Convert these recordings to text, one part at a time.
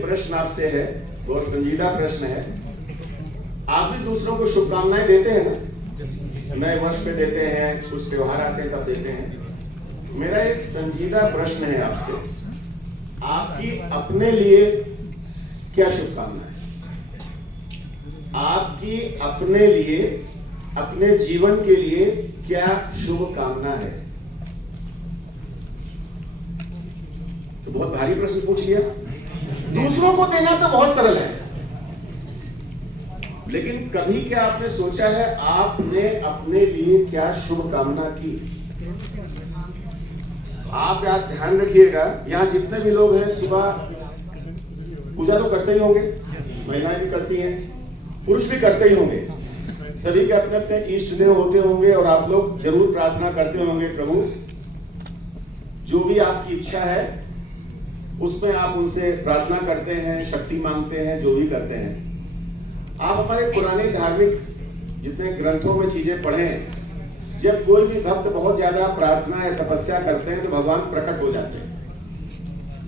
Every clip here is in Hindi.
प्रश्न आपसे है, बहुत संजीदा प्रश्न है। आप भी दूसरों को शुभकामनाएं देते हैं ना? नए वर्ष पे देते हैं, कुछ त्योहार आते हैं तब देते हैं। मेरा एक संजीदा प्रश्न है आपसे, आपकी अपने लिए क्या शुभकामना है? आपकी अपने लिए, अपने जीवन के लिए क्या शुभकामना है? तो बहुत भारी प्रश्न पूछ लिया। दूसरों को देना तो बहुत सरल है, लेकिन कभी क्या आपने सोचा है आपने अपने लिए क्या शुभकामना की? आप यार ध्यान रखिएगा, यहाँ जितने भी लोग हैं सुबह पूजा तो करते ही होंगे, महिलाएं भी करती हैं, पुरुष भी करते ही होंगे, सभी के अपने अपने इष्ट देव होते होंगे और आप लोग जरूर प्रार्थना करते होंगे, प्रभु जो भी आपकी इच्छा है उसमें आप उनसे प्रार्थना करते हैं, शक्ति मांगते हैं, जो भी करते हैं। आप हमारे पुराने धार्मिक जितने ग्रंथों में चीजें पढ़ें, जब कोई भी भक्त बहुत ज्यादा प्रार्थना या तपस्या करते हैं तो भगवान प्रकट हो जाते हैं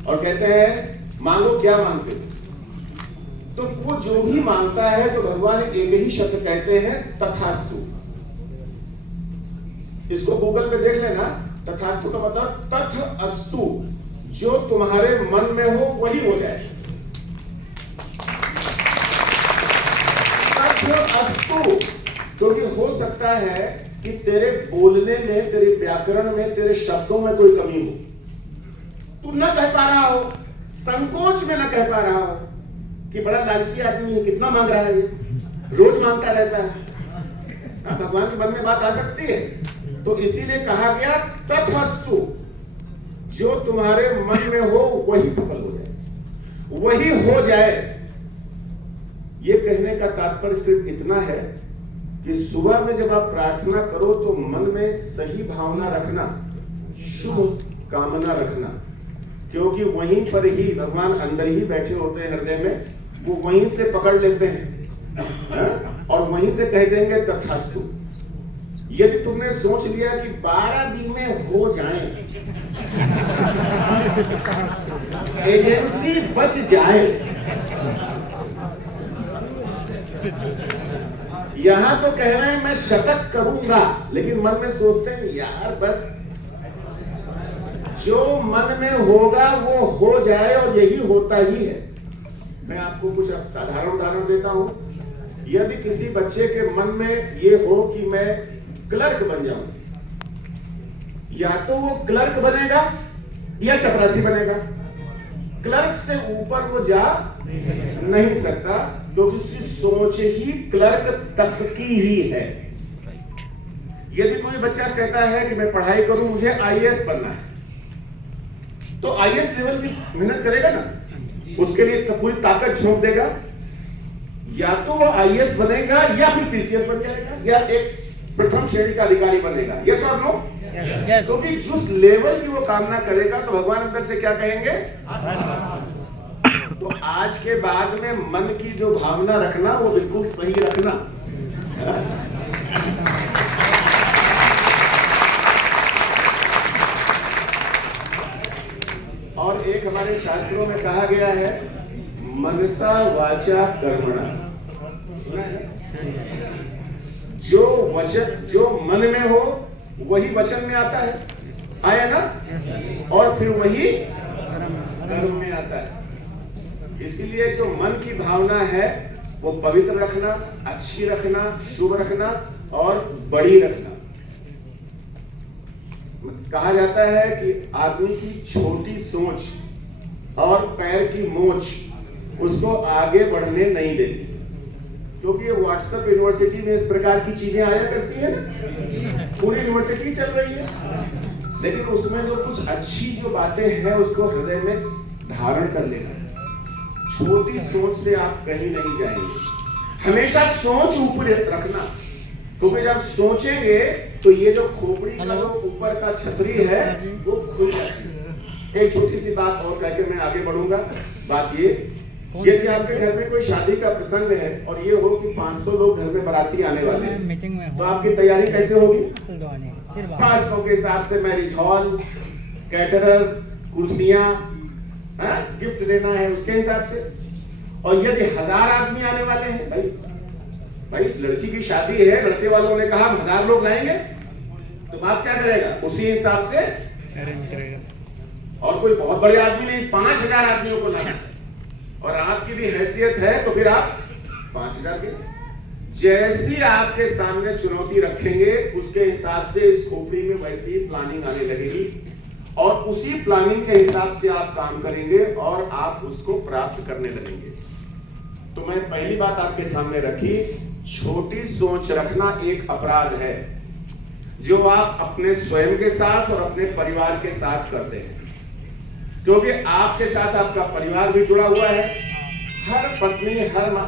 और कहते हैं मांगो, क्या मांगते हो? तो वो जो भी मांगता है तो भगवान एक ही शब्द कहते हैं, तथास्तु। इसको गूगल पे देख लेना, तथास्तु का मतलब तथ अस्तु, जो तुम्हारे मन में हो वही हो जाए। तथ अस्तु, क्योंकि हो सकता है कि तेरे बोलने में, तेरे व्याकरण में, तेरे शब्दों में कोई कमी हो, तू न कह पा रहा हो, संकोच में न कह पा रहा हो कि बड़ा लालची आदमी है, कितना मांग रहा है, ये रोज मांगता रहता है। भगवान के मन में बात आ सकती है, तो इसीलिए कहा गया तथास्तु, जो तुम्हारे मन में हो वही सफल हो जाए, वही हो जाए। ये कहने का तात्पर्य सिर्फ इतना है कि सुबह में जब आप प्रार्थना करो तो मन में सही भावना रखना, शुभ कामना रखना, क्योंकि वहीं पर ही भगवान अंदर ही बैठे होते हैं हृदय में, वो वहीं से पकड़ लेते हैं और वहीं से कह देंगे तथास्तु। यदि तुमने सोच लिया कि 12 दिन में हो जाए, एजेंसी बच जाए, यहां तो कह रहे हैं मैं शतक करूंगा, लेकिन मन में सोचते हैं यार बस जो मन में होगा वो हो जाए, और यही होता ही है। मैं आपको कुछ साधारण उदाहरण देता हूं। यदि किसी बच्चे के मन में ये हो कि मैं क्लर्क बन जाऊं, या तो वो क्लर्क बनेगा या चपरासी बनेगा। क्लर्क से ऊपर वो जा नहीं सकता, क्योंकि उसकी सोच ही क्लर्क तक की ही है। यदि कोई बच्चा कहता है कि मैं पढ़ाई करूं, मुझे आईएएस बनना है, तो आईएएस लेवल की मेहनत करेगा ना, उसके लिए तो पूरी ताकत झोंक देगा। या तो वो आईएएस बनेगा या फिर पीसीएस बन जाएगा, या एक प्रथम श्रेणी का अधिकारी बनेगा। यस और नो? क्योंकि जिस लेवल की वो कामना करेगा तो भगवान अंदर से क्या कहेंगे? तो आज के बाद में मन की जो भावना रखना वो बिल्कुल सही रखना। और एक हमारे शास्त्रों में कहा गया है, मनसा वाचा कर्मणा, सुना है? जो वचन, जो मन में हो वही वचन में आता है, आया ना, और फिर वही कर्म में आता है। इसीलिए जो मन की भावना है वो पवित्र रखना, अच्छी रखना, शुभ रखना और बड़ी रखना। कहा जाता है कि आदमी की छोटी सोच और पैर की मोच उसको आगे बढ़ने नहीं देती, क्योंकि ये व्हाट्सएप यूनिवर्सिटी में इस प्रकार की चीजें आया करती है ना, पूरी यूनिवर्सिटी चल रही है, लेकिन उसमें जो कुछ अच्छी जो बातें हैं उसको हृदय में धारण कर लेना। छोटी सोच से आप कहीं नहीं जाएंगे, हमेशा सोच ऊपर रखना, क्योंकि जब सोचेंगे तो ये जो खोपड़ी का जो ऊपर का छतरी है वो खुल जाती है। एक छोटी सी बात और कहकर मैं आगे बढ़ूंगा। बात ये, यदि आपके घर में कोई शादी का प्रसंग है और ये हो कि 500 लोग घर में बाराती आने वाले हैं, तो आपकी तैयारी कैसे होगी? 500 के हिसाब से मैरिज हॉल, कैटरर, कुर्सियां, गिफ्ट देना है उसके हिसाब से। और यदि 1000 आदमी आने वाले हैं, भाई लड़की की शादी है, लड़के वालों ने कहा 1000 लोग आएंगे, तो बाप क्या करेगा, उसी हिसाब से अरेंज करेगा। और कोई बहुत बड़े आदमी नहीं, 5000 आदमियों को लाना और आपकी भी हैसियत है तो फिर आप 5000 के जैसी आपके सामने चुनौती रखेंगे उसके हिसाब से इस खोपड़ी में वैसी प्लानिंग आने लगेगी और उसी प्लानिंग के हिसाब से आप काम करेंगे और आप उसको प्राप्त करने लगेंगे। तो मैं पहली बात आपके सामने रखी, छोटी सोच रखना एक अपराध है जो आप अपने स्वयं के साथ और अपने परिवार के साथ करते हैं, क्योंकि आपके साथ आपका परिवार भी जुड़ा हुआ है। हर पत्नी, हर माँ,